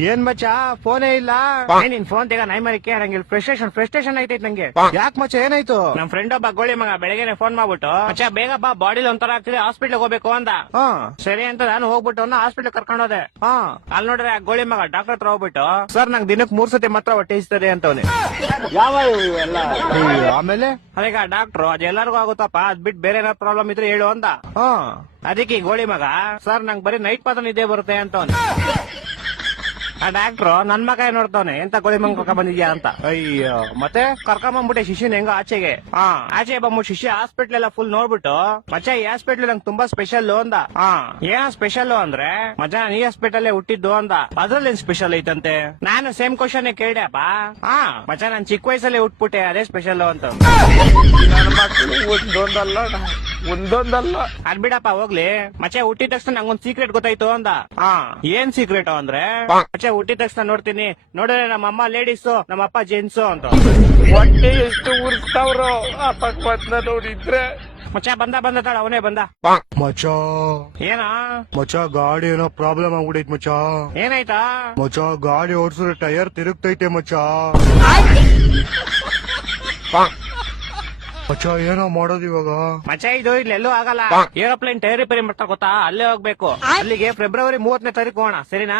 ಏನ್ ಮಚ್ಚ ಫೋನೇ ಇಲ್ಲ. ನಿನ್ ಫೋನ್ ತೆಗ ನೈ ಮರಿಕೆ ನಂಗೆ ಫ್ರಸ್ಟ್ರೇಷನ್ ಐತೈತ್ ನಂಗೆ. ಯಾಕೆ ಮಚ್ಚ ಏನಾಯ್ತು? ನಮ್ ಫ್ರೆಂಡ್ ಒಬ್ಬ ಗೋಳಿ ಮಗ ಬೆಳಗ್ಗೆ ಫೋನ್ ಮಾಡ್ಬಿಟ್ಟು ಮಚ್ಚ ಬೇಗ ಬಾ ಬಾಡಿಲಿ ಒಂಥರ ಆಗ್ತಿದೆ ಹಾಸ್ಪಿಟ್ಲ್ ಹೋಗ್ಬೇಕು ಅಂದ. ಸರಿ ಅಂತ ನಾನು ಹೋಗ್ಬಿಟ್ಟು ಹಾಸ್ಪಿಟ್ಲ್ ಕರ್ಕೊಂಡು ಹೋದೆ. ಅಲ್ಲಿ ನೋಡ್ರೆ ಆ ಗೋಳಿ ಮಗ ಡಾಕ್ಟರ್ ಹತ್ರ ಹೋಗ್ಬಿಟ್ಟು ಸರ್ ನಂಗೆ ದಿನಕ್ಕೆ 3 ಸತಿ ಮಾತ್ರ ಹೊಟ್ಟೆ ಇಸ್ತದೆ ಅಂತವನೆ. ಯಾವ ಎಲ್ಲ ಆಮೇಲೆ ಅದೀಗ ಡಾಕ್ಟ್ರು ಅದೆಲ್ಲರಿಗೂ ಆಗುತ್ತಪ್ಪ ಅದ್ ಬಿಟ್ಟು ಬೇರೆ ಏನಾದ್ರು ಪ್ರಾಬ್ಲಮ್ ಇದ್ರೆ ಹೇಳು ಅಂದ. ಅದಕ್ಕೆ ಈ ಗೋಳಿ ಮಗ ಸರ್ ನಂಗೆ ಬರೀ ನೈಟ್ ಮಾತ್ರ ನಿದ್ದೆ ಬರುತ್ತೆ ಅಂತವನೆ. ಆ ಡಾಕ್ಟ್ರು ನನ್ ಮಗ ನೋಡ್ತಾವನೆ ಎಂತ ಗೋಳಿ ಮಂಗ ಕರ್ಕೊಂಡ್ ಬಂದಿದ್ಯಾ ಅಂತ. ಅಯ್ಯೋ ಮತ್ತೆ ಕರ್ಕೊಂಬಂದ್ಬಿಟ್ಟೆ ಶಿಷ್ಯನ ಹೆಂಗ ಆಚೆಗೆ. ಆಚೆ ಬಂದ್ಬಿಟ್ಟು ಶಿಷ್ಯ ಹಾಸ್ಪಿಟ್ಲ್ ಎಲ್ಲ ಫುಲ್ ನೋಡ್ಬಿಟ್ಟು ಮಚ್ಚ ಈ ಹಾಸ್ಪಿಟ್ಲ್ ನಂಗೆ ತುಂಬಾ ಸ್ಪೆಷಲ್ ಅಂದ. ಏನ ಸ್ಪೆಷಲ್ ಅಂದ್ರೆ ಮಚ್ಚ ನೀ ಹಾಸ್ಪಿಟಲ್ ಹುಟ್ಟಿದ್ದು ಅಂದ. ಅದ್ರಲ್ಲಿ ಸ್ಪೆಷಲ್ ಐತಂತೆ. ನಾನು ಸೇಮ್ ಕ್ವಶನ್ ಕೇಳ್ದೆಪ್ಪ. ಮಚ್ಚ ನಾನ್ ಚಿಕ್ಕ ವಯಸ್ಸಲ್ಲಿ ಹುಟ್ಬಿಟ್ಟೆ ಅದೇ ಸ್ಪೆಷಲ್ ಅಂತ. ನನ್ನ ಮಕ್ಕಳು ಒಂದೊಂದಲ್ಲ ಅದ್ ಬಿಡಪ್ಪ ಹೋಗ್ಲಿ. ಮಚ್ಚ ಹುಟ್ಟಿದ ತಕ್ಷಣ ನಂಗೊಂದ್ ಸೀಕ್ರೆಟ್ ಗೊತ್ತಾಯ್ತು ಅಂದ. ಏನ್ ಸೀಕ್ರೆಟ್ ಅಂದ್ರೆ ಮಚ್ಚ ಹುಟ್ಟಿದ ತಕ್ಷಣ ನೋಡ್ತೀನಿ ನೋಡಿದ್ರೆ ನಮ್ಮ ಅಮ್ಮ ಲೇಡೀಸು ನಮ್ಮ ಅಪ್ಪ ಜೆಂಟ್ಸು ಅಂತ. ಹೊಟ್ಟೆ ಎಷ್ಟು ಉರ್ಸ್ತಾವ್ರೋ ಆ ಪಕ್ವತ್ನ ನೋಡಿದ್ರೆ. ಮಚ್ಚ ಬಂದ ತಾಳ ಅವನೇ ಬಂದ. ಮಚ್ಚ ಏನ ಮಚ್ಚ ಗಾಡಿ ಏನೋ ಪ್ರಾಬ್ಲಮ್ ಆಗ್ಬಿಡೈತ್ ಮಚ್ಚ. ಏನಾಯ್ತಾ? ಮಚ್ಚ ಗಾಡಿ ಓಡಿಸಿದ್ರೆ ಟೈರ್ ತಿರುಗ್ತೈತೆ ಮಚ್ಚ. ಮಚ್ಚ ಏನೋ ಮಾಡೋದು ಇವಾಗ? ಮಚ್ಚ ಇದು ಇಲ್ಲೆಲ್ಲೂ ಆಗಲ್ಲ. ಏರೋಪ್ಲೇನ್ ಟೈರ್ ರಿಪೇರಿ ಮಾಡ್ತಾ ಗೊತ್ತಾ, ಅಲ್ಲೇ ಹೋಗ್ಬೇಕು. ಅಲ್ಲಿಗೆ ಫೆಬ್ರವರಿ 30ನೇ ತಾರೀಕು ಹೋಗೋಣ ಸರಿನಾ?